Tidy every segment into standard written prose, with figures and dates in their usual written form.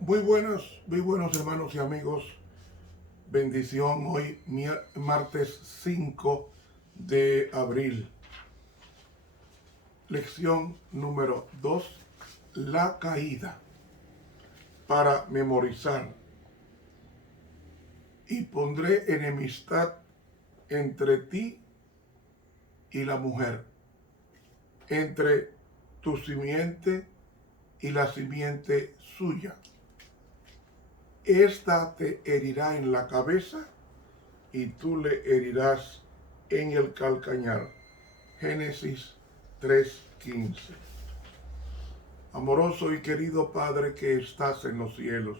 Muy buenos hermanos y amigos. Bendición hoy, martes 5 de abril. Lección número 2, la caída. Para memorizar. Y pondré enemistad entre ti y la mujer, entre tu simiente y la simiente suya. Esta te herirá en la cabeza y tú le herirás en el calcañar. Génesis 3:15. Amoroso y querido Padre que estás en los cielos,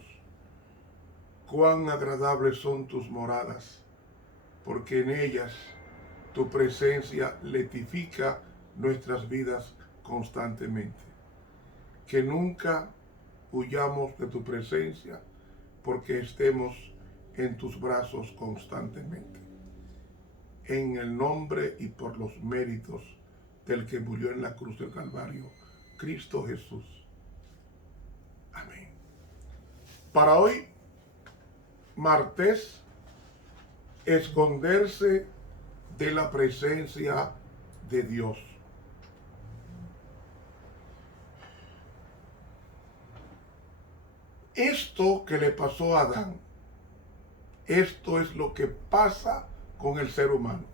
cuán agradables son tus moradas, porque en ellas tu presencia letifica nuestras vidas constantemente. Que nunca huyamos de tu presencia, porque estemos en tus brazos constantemente. En el nombre y por los méritos del que murió en la cruz del Calvario, Cristo Jesús. Amén. Para hoy, martes, esconderse de la presencia de Dios. Esto que le pasó a Adán, esto es lo que pasa con el ser humano.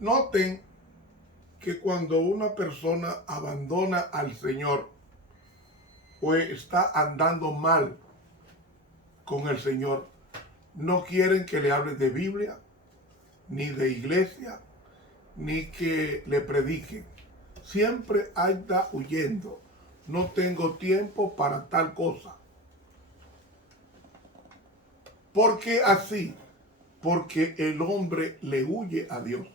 Noten que cuando una persona abandona al Señor o está andando mal con el Señor, no quieren que le hable de Biblia, ni de iglesia, ni que le prediquen. Siempre anda huyendo. No tengo tiempo para tal cosa. ¿Por qué así? Porque el hombre le huye a Dios.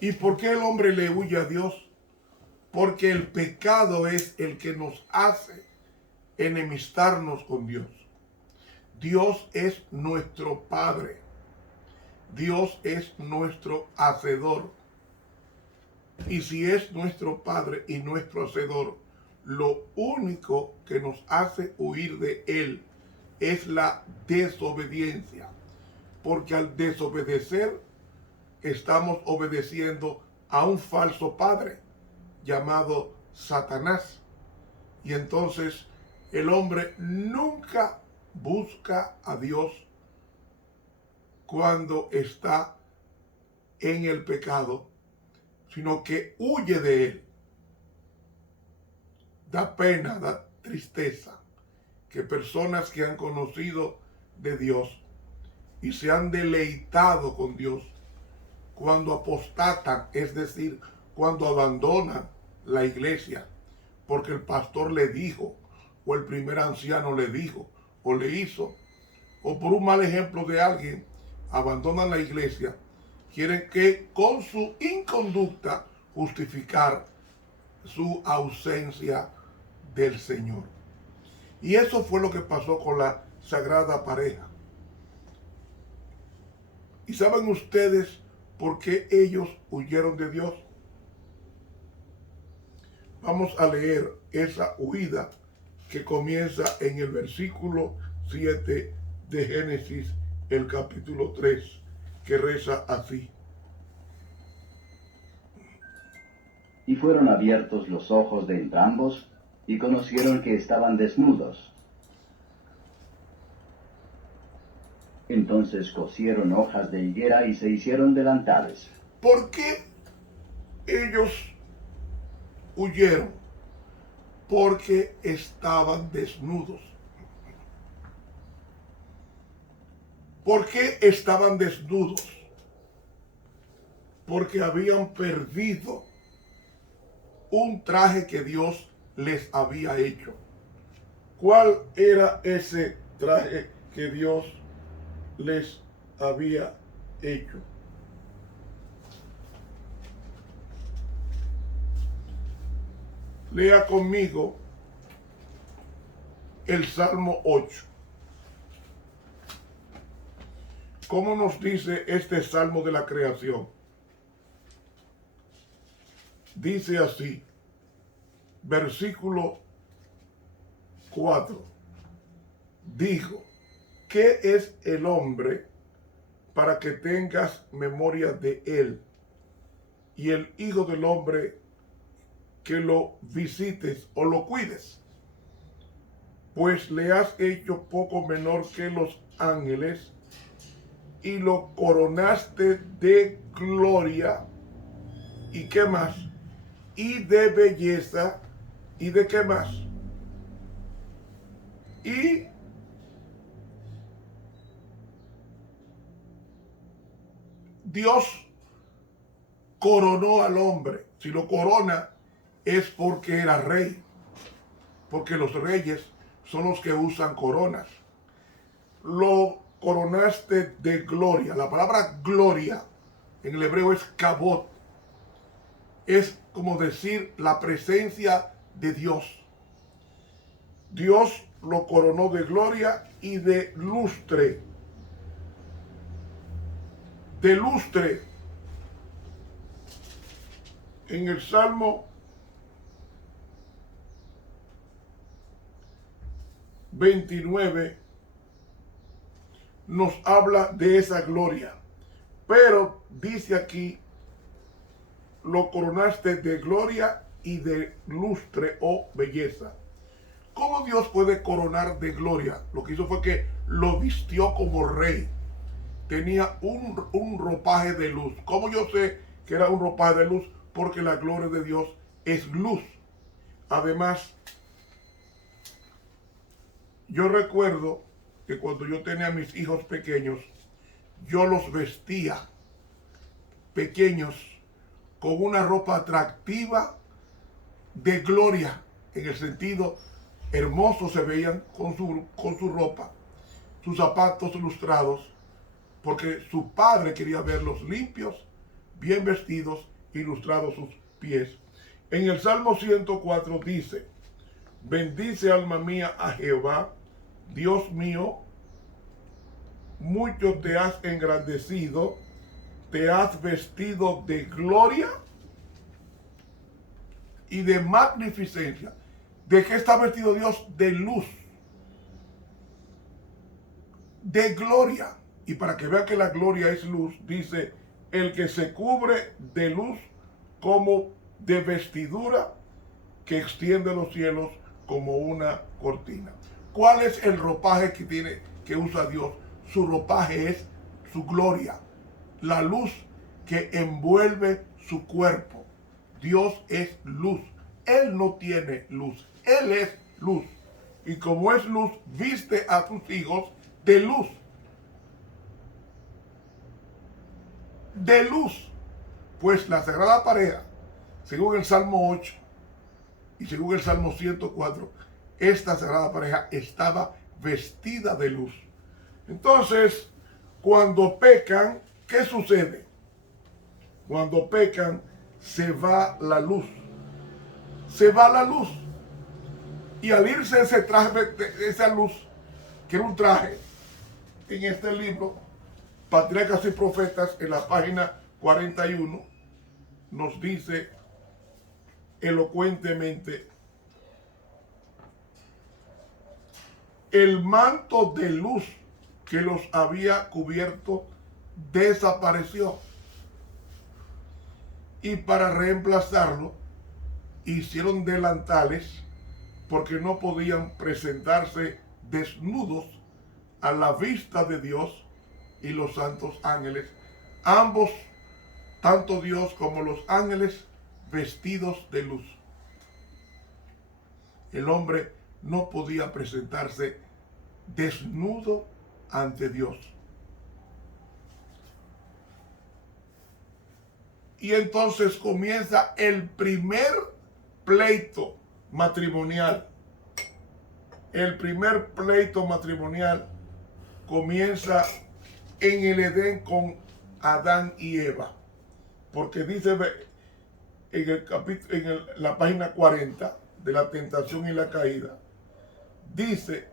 ¿Y por qué el hombre le huye a Dios? Porque el pecado es el que nos hace enemistarnos con Dios. Dios es nuestro Padre. Dios es nuestro Hacedor. Y si es nuestro Padre y nuestro Hacedor, lo único que nos hace huir de Él es la desobediencia. Porque al desobedecer, estamos obedeciendo a un falso padre llamado Satanás. Y entonces el hombre nunca busca a Dios cuando está en el pecado, sino que huye de él. Da pena, da tristeza que personas que han conocido de Dios y se han deleitado con Dios, cuando apostatan, es decir, cuando abandonan la iglesia, porque el pastor le dijo, o el primer anciano le dijo, o le hizo, o por un mal ejemplo de alguien, abandonan la iglesia, quieren que con su inconducta justificar su ausencia del Señor. Y eso fue lo que pasó con la sagrada pareja. ¿Y saben ustedes por qué ellos huyeron de Dios? Vamos a leer esa huida que comienza en el versículo 7 de Génesis, el capítulo 3, que reza así. Y fueron abiertos los ojos de entrambos, y conocieron que estaban desnudos. Entonces cosieron hojas de higuera y se hicieron delantales. ¿Por qué ellos huyeron? Porque estaban desnudos. ¿Por qué estaban desnudos? Porque habían perdido un traje que Dios les había hecho. ¿Cuál era ese traje que Dios les había hecho? Lea conmigo el Salmo 8. ¿Cómo nos dice este Salmo de la creación? Dice así, versículo 4 dijo, ¿qué es el hombre para que tengas memoria de él? Y el Hijo del Hombre que lo visites o lo cuides. Pues le has hecho poco menor que los ángeles y lo coronaste de gloria. ¿Y qué más? Y de belleza. ¿Y de qué más? Y Dios coronó al hombre. Si lo corona es porque era rey. Porque los reyes son los que usan coronas. Lo coronaste de gloria. La palabra gloria en el hebreo es kabod. Es como decir la presencia de Dios. Dios lo coronó de gloria y de lustre. De lustre. En el Salmo 29 nos habla de esa gloria. Pero dice aquí, lo coronaste de gloria y de lustre o belleza. ¿Cómo Dios puede coronar de gloria? Lo que hizo fue que lo vistió como rey. Tenía un ropaje de luz. ¿Cómo yo sé que era un ropaje de luz? Porque la gloria de Dios es luz. Además, yo recuerdo que cuando yo tenía a mis hijos pequeños, yo los vestía pequeños con una ropa atractiva de gloria, en el sentido hermosos se veían con su ropa, sus zapatos lustrados, porque su padre quería verlos limpios, bien vestidos, ilustrados sus pies. En el Salmo 104 dice, bendice alma mía a Jehová, Dios mío, mucho te has engrandecido, te has vestido de gloria y de magnificencia. ¿De qué está vestido Dios? De luz, de gloria. Y para que vean que la gloria es luz, dice, el que se cubre de luz como de vestidura que extiende los cielos como una cortina. ¿Cuál es el ropaje que usa Dios? Su ropaje es su gloria, la luz que envuelve su cuerpo. Dios es luz. Él no tiene luz. Él es luz. Y como es luz, viste a sus hijos de luz. De luz. Pues la Sagrada Pareja, según el Salmo 8 y según el Salmo 104, esta Sagrada Pareja estaba vestida de luz. Entonces, cuando pecan, ¿qué sucede? Cuando pecan, se va la luz. Se va la luz. Y al irse ese traje, esa luz, que era un traje, en este libro, Patriarcas y Profetas, en la página 41, nos dice elocuentemente, el manto de luz que los había cubierto desapareció. Y para reemplazarlo, hicieron delantales porque no podían presentarse desnudos a la vista de Dios y los santos ángeles. Ambos, tanto Dios como los ángeles, vestidos de luz. El hombre no podía presentarse desnudo ante Dios. Y entonces comienza el primer pleito matrimonial. El primer pleito matrimonial comienza en el Edén con Adán y Eva. Porque dice en la página 40 de la tentación y la caída, dice,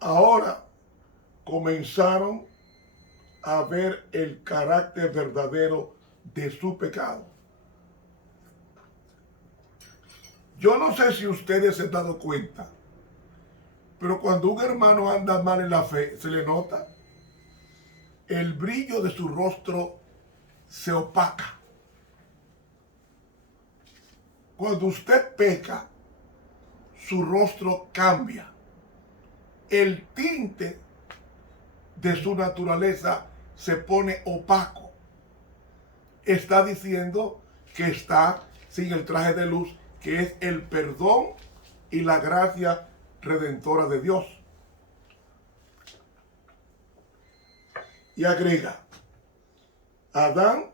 ahora comenzaron a ver el carácter verdadero de su pecado. Yo no sé si ustedes se han dado cuenta, pero cuando un hermano anda mal en la fe, se le nota. El brillo de su rostro se opaca. Cuando usted peca, su rostro cambia. El tinte de su naturaleza se pone opaco. Está diciendo que está sin el traje de luz, que es el perdón y la gracia redentora de Dios. Y agrega, Adán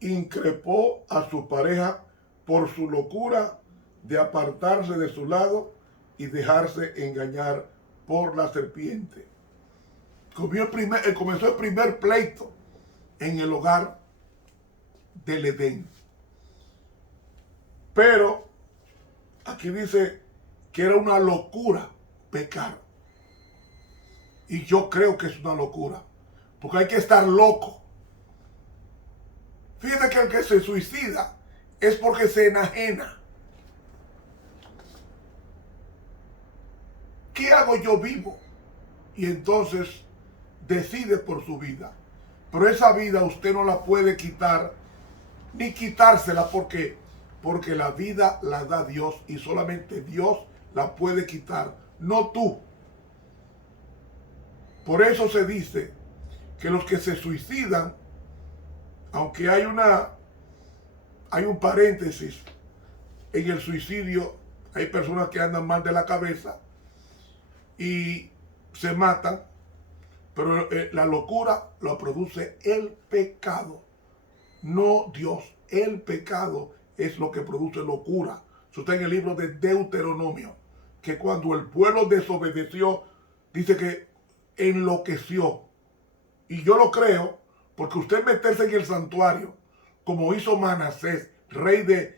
increpó a su pareja por su locura de apartarse de su lado y dejarse engañar por la serpiente. Comenzó el primer pleito en el hogar del Edén. Pero aquí dice que era una locura pecar. Y yo creo que es una locura, porque hay que estar loco. Fíjate que el que se suicida es porque se enajena. ¿Qué hago yo vivo? Y entonces decide por su vida. Pero esa vida usted no la puede quitar, ni quitársela, porque la vida la da Dios y solamente Dios la puede quitar, no tú. Por eso se dice que los que se suicidan, aunque hay un paréntesis en el suicidio, hay personas que andan mal de la cabeza y se matan, pero la locura lo produce el pecado, no Dios. El pecado es lo que produce locura. Eso está en el libro de Deuteronomio, que cuando el pueblo desobedeció, dice que enloqueció. Y yo lo creo, porque usted meterse en el santuario, como hizo Manasés, rey del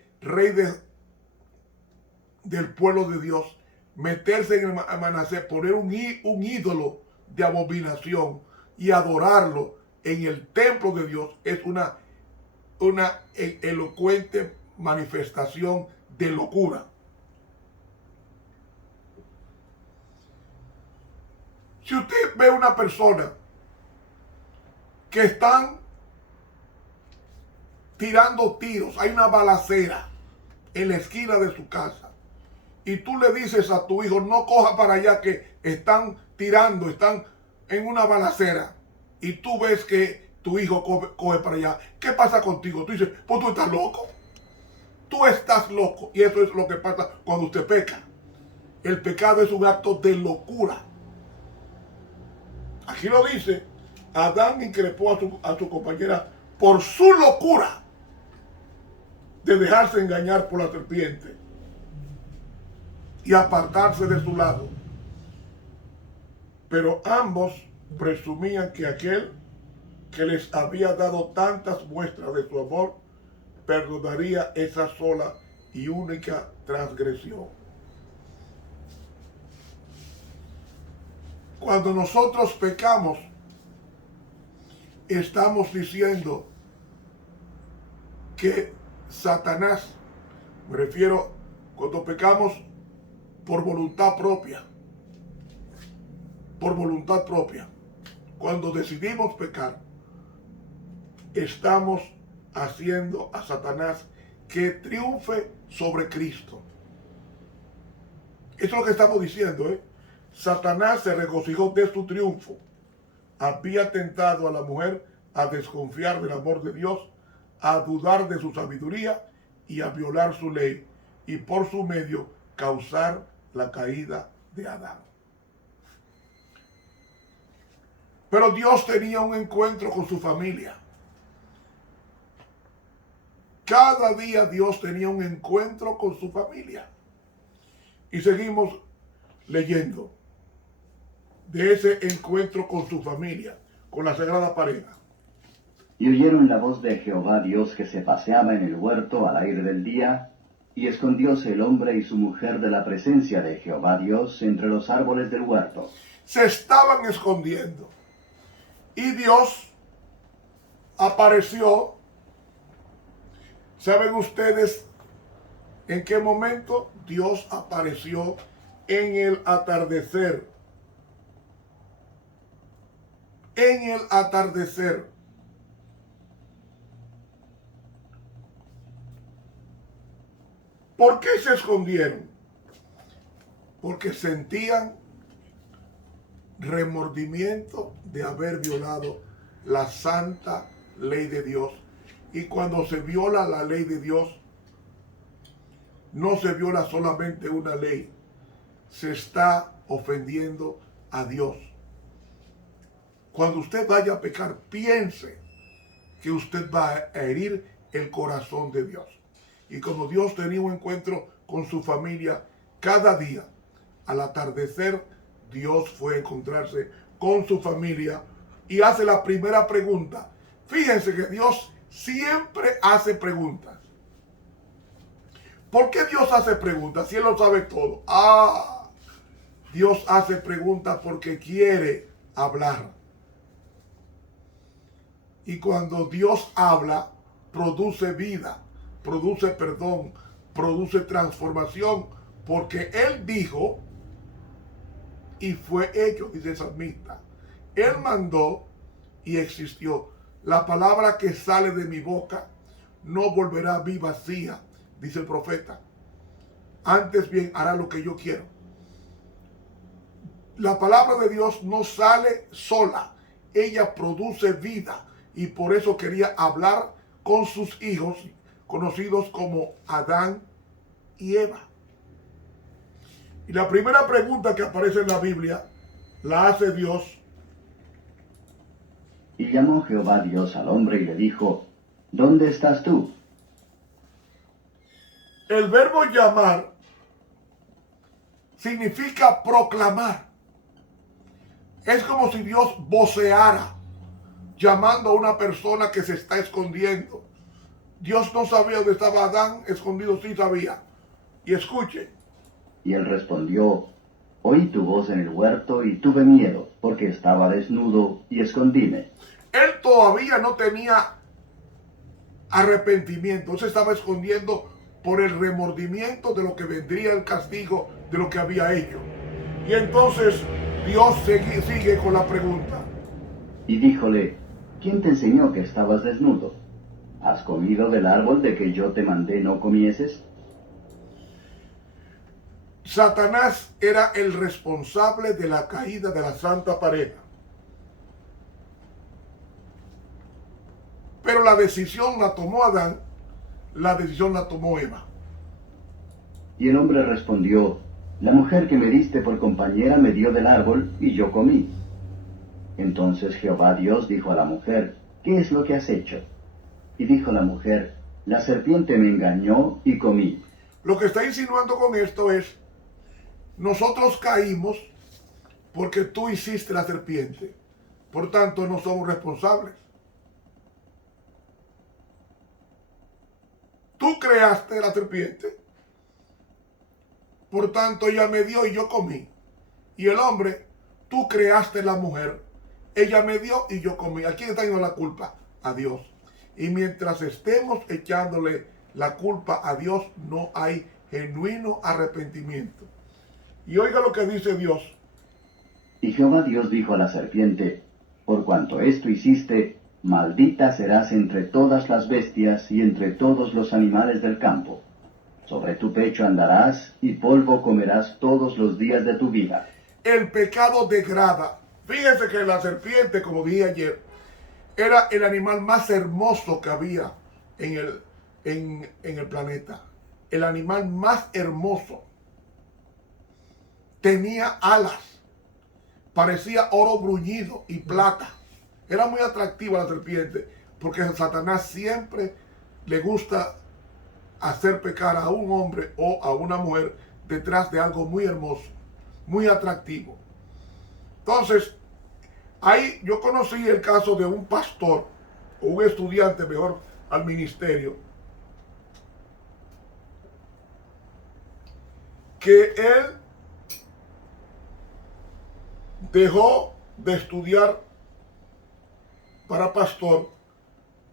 pueblo de Dios, meterse en Manasés, poner un ídolo de abominación y adorarlo en el templo de Dios, es una elocuente manifestación de locura. Si usted ve una persona que están tirando tiros, hay una balacera en la esquina de su casa, y tú le dices a tu hijo, no coja para allá que están tirando, están en una balacera, y tú ves que tu hijo coge para allá, ¿qué pasa contigo? Tú dices, pues tú estás loco. Tú estás loco. Y eso es lo que pasa cuando usted peca. El pecado es un acto de locura. Aquí lo dice, Adán increpó a su compañera por su locura de dejarse engañar por la serpiente y apartarse de su lado. Pero ambos presumían que aquel que les había dado tantas muestras de su amor perdonaría esa sola y única transgresión. Cuando nosotros pecamos, estamos diciendo que Satanás, me refiero cuando pecamos por voluntad propia, cuando decidimos pecar, estamos haciendo a Satanás que triunfe sobre Cristo. Eso es lo que estamos diciendo, ¿eh? Satanás se regocijó de su triunfo. Había tentado a la mujer a desconfiar del amor de Dios, a dudar de su sabiduría y a violar su ley, y por su medio causar la caída de Adán. Pero Dios tenía un encuentro con su familia. Cada día Dios tenía un encuentro con su familia. Y seguimos leyendo de ese encuentro con su familia, con la sagrada pareja. Y oyeron la voz de Jehová Dios que se paseaba en el huerto al aire del día, y escondióse el hombre y su mujer de la presencia de Jehová Dios entre los árboles del huerto. Se estaban escondiendo. Y Dios apareció. ¿Saben ustedes ¿En qué momento? Dios apareció en el atardecer. En el atardecer. ¿Por qué se escondieron? Porque sentían remordimiento de haber violado la santa ley de Dios. Y cuando se viola la ley de Dios, no se viola solamente una ley, se está ofendiendo a Dios. Cuando usted vaya a pecar, piense que usted va a herir el corazón de Dios. Y como Dios tenía un encuentro con su familia cada día, al atardecer, Dios fue a encontrarse con su familia y hace la primera pregunta. Fíjense que Dios siempre hace preguntas. ¿Por qué Dios hace preguntas si Él lo sabe todo? Dios hace preguntas porque quiere hablar. Y cuando Dios habla, produce vida, produce perdón, produce transformación, porque Él dijo y fue hecho, dice el salmista. Él mandó y existió. La palabra que sale de mi boca no volverá a mí vacía, dice el profeta. Antes bien hará lo que yo quiero. La palabra de Dios no sale sola, ella produce vida. Y por eso quería hablar con sus hijos, conocidos como Adán y Eva. Y la primera pregunta que aparece en la Biblia la hace Dios. Y llamó Jehová Dios al hombre y le dijo, ¿dónde estás tú? El verbo llamar significa proclamar. Es como si Dios voceara, llamando a una persona que se está escondiendo. Dios no sabía dónde estaba Adán escondido, sí sabía. Y escuche. Y él respondió, oí tu voz en el huerto y tuve miedo, porque estaba desnudo y escondíme. Él todavía no tenía arrepentimiento, él se estaba escondiendo por el remordimiento de lo que vendría el castigo de lo que había hecho. Y entonces Dios sigue con la pregunta. Y díjole, ¿quién te enseñó que estabas desnudo? ¿Has comido del árbol de que yo te mandé no comieses? Satanás era el responsable de la caída de la santa pareja. Pero la decisión la tomó Adán, la decisión la tomó Eva. Y el hombre respondió, la mujer que me diste por compañera me dio del árbol y yo comí. Entonces Jehová Dios dijo a la mujer, ¿qué es lo que has hecho? Y dijo la mujer, la serpiente me engañó y comí. Lo que está insinuando con esto es, nosotros caímos porque tú hiciste la serpiente. Por tanto, no somos responsables. Tú creaste la serpiente. Por tanto, ella me dio y yo comí. Y el hombre, tú creaste la mujer. Ella me dio y yo comí. ¿A quién está dando la culpa? A Dios. Y mientras estemos echándole la culpa a Dios, no hay genuino arrepentimiento. Y oiga lo que dice Dios. Y Jehová Dios dijo a la serpiente, por cuanto esto hiciste, maldita serás entre todas las bestias y entre todos los animales del campo. Sobre tu pecho andarás y polvo comerás todos los días de tu vida. El pecado degrada. Fíjense que la serpiente, como dije ayer, era el animal más hermoso que había en el planeta. El animal más hermoso. Tenía alas. Parecía oro bruñido y plata. Era muy atractiva la serpiente, porque a Satanás siempre le gusta hacer pecar a un hombre o a una mujer detrás de algo muy hermoso, muy atractivo. Entonces, ahí yo conocí el caso de un pastor, o un estudiante mejor al ministerio, que él dejó de estudiar para pastor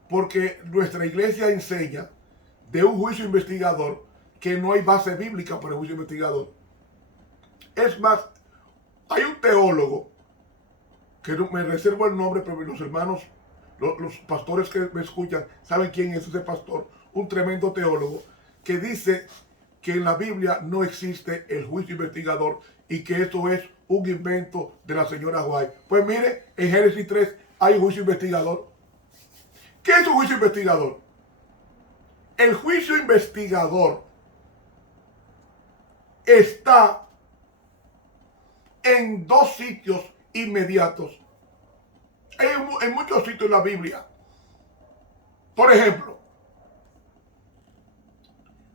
porque nuestra iglesia enseña de un juicio investigador que no hay base bíblica para el juicio investigador. Es más, hay un teólogo, que no, me reservo el nombre, pero los hermanos, los pastores que me escuchan, saben quién es ese pastor, un tremendo teólogo, que dice que en la Biblia no existe el juicio investigador y que esto es un invento de la señora White. Pues mire, en Génesis 3 hay juicio investigador. ¿Qué es un juicio investigador? El juicio investigador está en dos sitios inmediatos. En muchos sitios en la Biblia. Por ejemplo,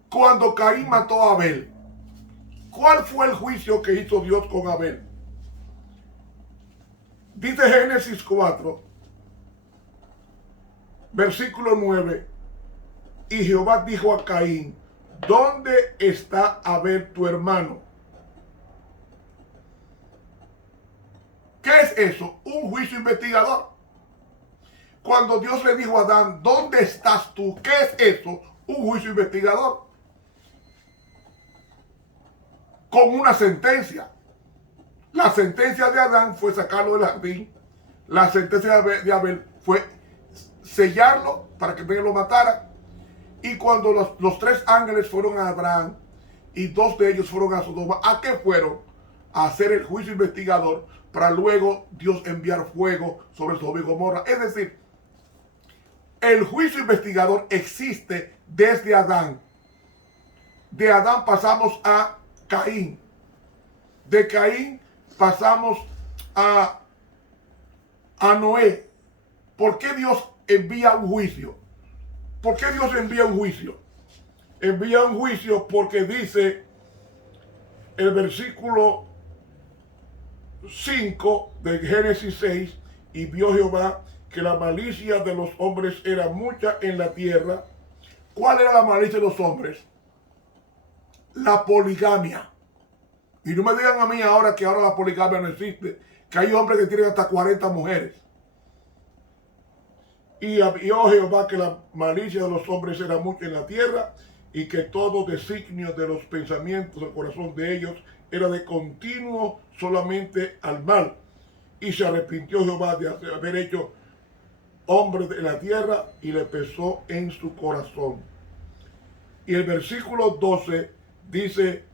cuando Caín mató a Abel, ¿cuál fue el juicio que hizo Dios con Abel? Dice Génesis 4, versículo 9, y Jehová dijo a Caín, ¿dónde está Abel tu hermano? ¿Qué es eso? Un juicio investigador. Cuando Dios le dijo a Adán, ¿dónde estás tú? ¿Qué es eso? Un juicio investigador. Con una sentencia. La sentencia de Adán fue sacarlo del jardín. La sentencia de Abel fue sellarlo para que nadie lo matara. Y cuando los tres ángeles fueron a Abraham y dos de ellos fueron a Sodoma, ¿a qué fueron? A hacer el juicio investigador para luego Dios enviar fuego sobre Sodoma y Gomorra. Es decir, el juicio investigador existe desde Adán. De Adán pasamos a Caín. De Caín pasamos a Noé. ¿Por qué Dios envía un juicio? ¿Por qué Dios envía un juicio? Envía un juicio porque dice el versículo 5 de Génesis 6, y vio Jehová que la malicia de los hombres era mucha en la tierra. ¿Cuál era la malicia de los hombres? La poligamia. Y no me digan a mí ahora que ahora la poligamia no existe, que hay hombres que tienen hasta 40 mujeres. Y vio Jehová que la malicia de los hombres era mucha en la tierra, y que todo designio de los pensamientos del corazón de ellos era de continuo solamente al mal. Y se arrepintió Jehová de haber hecho hombre de la tierra, y le pesó en su corazón. Y el versículo 12 dice,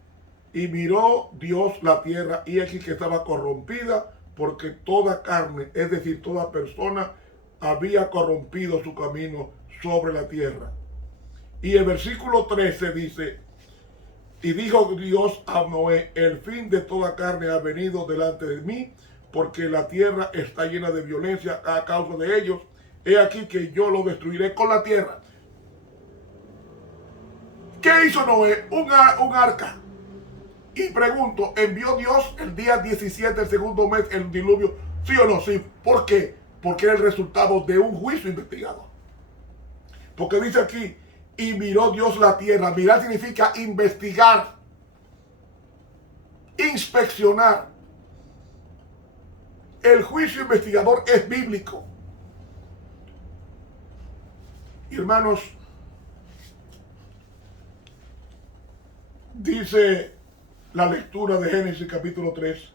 y miró Dios la tierra, y aquí que estaba corrompida, porque toda carne, es decir, toda persona, había corrompido su camino sobre la tierra. Y el versículo 13 dice, y dijo Dios a Noé, el fin de toda carne ha venido delante de mí, porque la tierra está llena de violencia a causa de ellos. He aquí que yo lo destruiré con la tierra. ¿Qué hizo Noé? Un arca. Y pregunto, ¿envió Dios el día 17 del segundo mes el diluvio? ¿Sí o no? Sí. ¿Por qué? Porque era el resultado de un juicio investigado. Porque dice aquí, y miró Dios la tierra. Mirar significa investigar, inspeccionar. El juicio investigador es bíblico. Hermanos, dice la lectura de Génesis capítulo 3.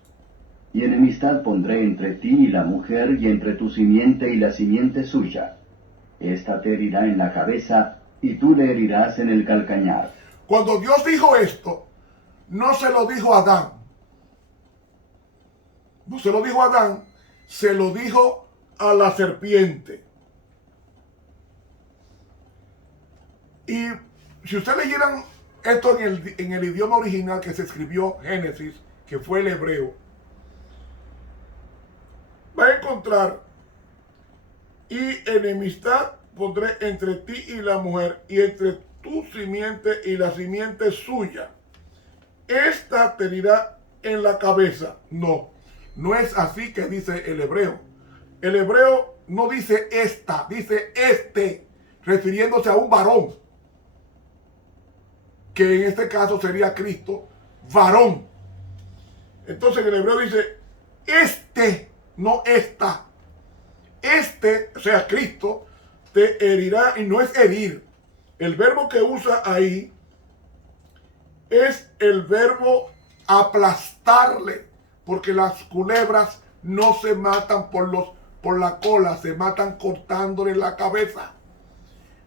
Y enemistad pondré entre ti y la mujer, y entre tu simiente y la simiente suya. Esta te herirá en la cabeza, y tú le herirás en el calcañar. Cuando Dios dijo esto, no se lo dijo a Adán. No se lo dijo a Adán, se lo dijo a la serpiente. Y si ustedes leyeran esto en el idioma original que se escribió Génesis, que fue el hebreo, va a encontrar, y enemistad pondré entre ti y la mujer, y entre tu simiente y la simiente suya. Esta te herirá en la cabeza. No, no es así que dice el hebreo. El hebreo no dice esta, dice este, refiriéndose a un varón, que en este caso sería Cristo, varón. Entonces el hebreo dice este, no esta. Este, o sea, Cristo, te herirá, y no es herir. El verbo que usa ahí es el verbo aplastarle, porque las culebras no se matan por la cola, se matan cortándole la cabeza.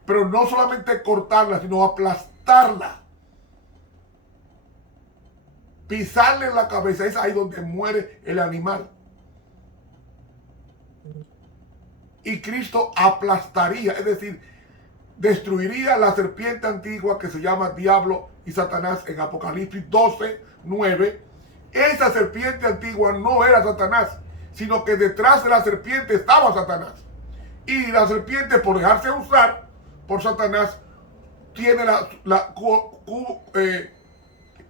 Pero no solamente cortarla, sino aplastarla. Pisarle la cabeza, es ahí donde muere el animal. Y Cristo aplastaría, es decir, destruiría la serpiente antigua que se llama Diablo y Satanás en Apocalipsis 12:9. Esa serpiente antigua no era Satanás, sino que detrás de la serpiente estaba Satanás. Y la serpiente, por dejarse usar por Satanás, tiene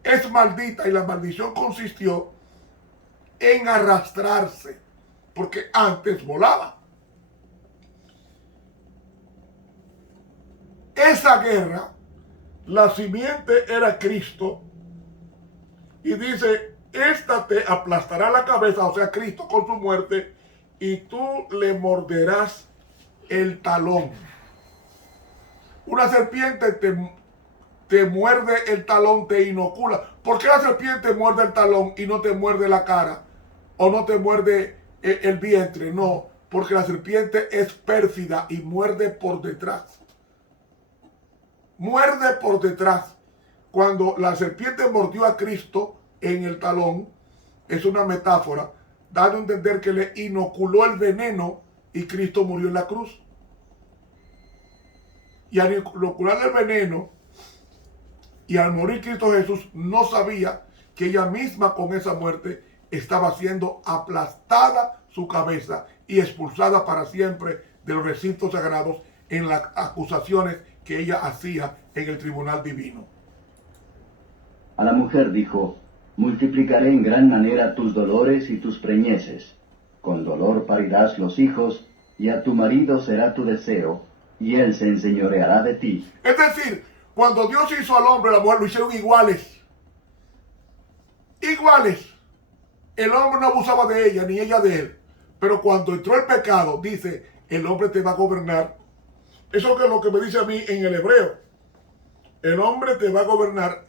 es maldita, y la maldición consistió en arrastrarse, porque antes volaba. Esa guerra, la simiente era Cristo, y dice, esta te aplastará la cabeza, o sea, Cristo con su muerte, y tú le morderás el talón. Una serpiente te muerde el talón, te inocula. ¿Por qué la serpiente muerde el talón y no te muerde la cara? O no te muerde el vientre. No, porque la serpiente es pérfida y muerde por detrás. Muerde por detrás. Cuando la serpiente mordió a Cristo en el talón, es una metáfora, dando a entender que le inoculó el veneno y Cristo murió en la cruz. Y al inocular el veneno y al morir Cristo Jesús, no sabía que ella misma con esa muerte estaba siendo aplastada su cabeza y expulsada para siempre de los recintos sagrados en las acusaciones que ella hacía en el tribunal divino. A la mujer dijo, multiplicaré en gran manera tus dolores y tus preñeces. Con dolor parirás los hijos, y a tu marido será tu deseo, y él se enseñoreará de ti. Es decir, cuando Dios hizo al hombre y a la mujer, lo hicieron iguales. Iguales. El hombre no abusaba de ella, ni ella de él. Pero cuando entró el pecado, dice, el hombre te va a gobernar. Eso es lo que me dice a mí en el hebreo. El hombre te va a gobernar.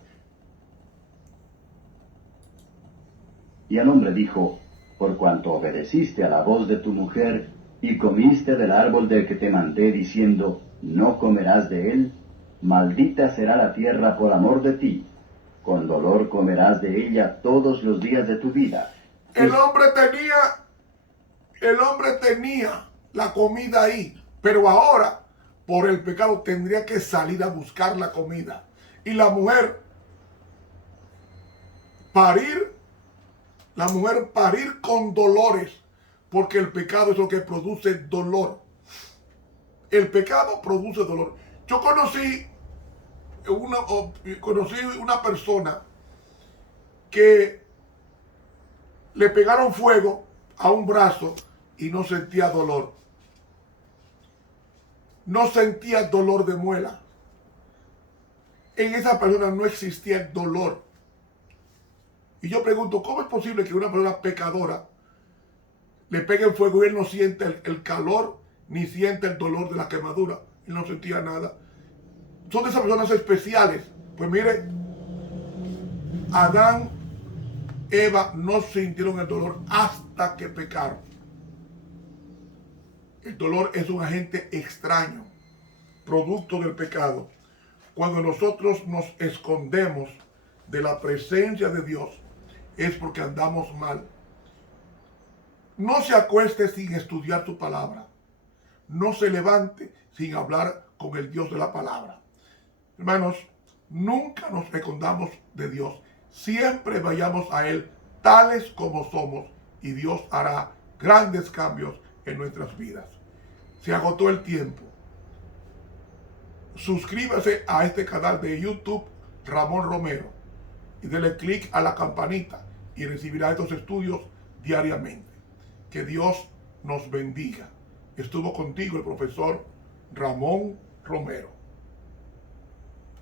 Y el hombre dijo, por cuanto obedeciste a la voz de tu mujer, y comiste del árbol del que te mandé, diciendo, no comerás de él, maldita será la tierra por amor de ti. Con dolor comerás de ella todos los días de tu vida. El hombre tenía la comida ahí, pero ahora, por el pecado, tendría que salir a buscar la comida. Y la mujer parir con dolores, porque el pecado es lo que produce dolor. El pecado produce dolor. Yo conocí una persona que le pegaron fuego a un brazo y no sentía dolor. No sentía dolor de muela. En esa persona no existía el dolor. Y yo pregunto, ¿cómo es posible que una persona pecadora le pegue fuego y él no siente el calor ni siente el dolor de la quemadura? Él no sentía nada. Son de esas personas especiales. Pues mire, Adán, Eva no sintieron el dolor hasta que pecaron. El dolor es un agente extraño, producto del pecado. Cuando nosotros nos escondemos de la presencia de Dios, es porque andamos mal. No se acueste sin estudiar su palabra. No se levante sin hablar con el Dios de la palabra. Hermanos, nunca nos escondamos de Dios. Siempre vayamos a Él tales como somos y Dios hará grandes cambios en nuestras vidas. Se agotó el tiempo. Suscríbase a este canal de YouTube, Ramón Romero, y dele clic a la campanita y recibirá estos estudios diariamente. Que Dios nos bendiga. Estuvo contigo el profesor Ramón Romero.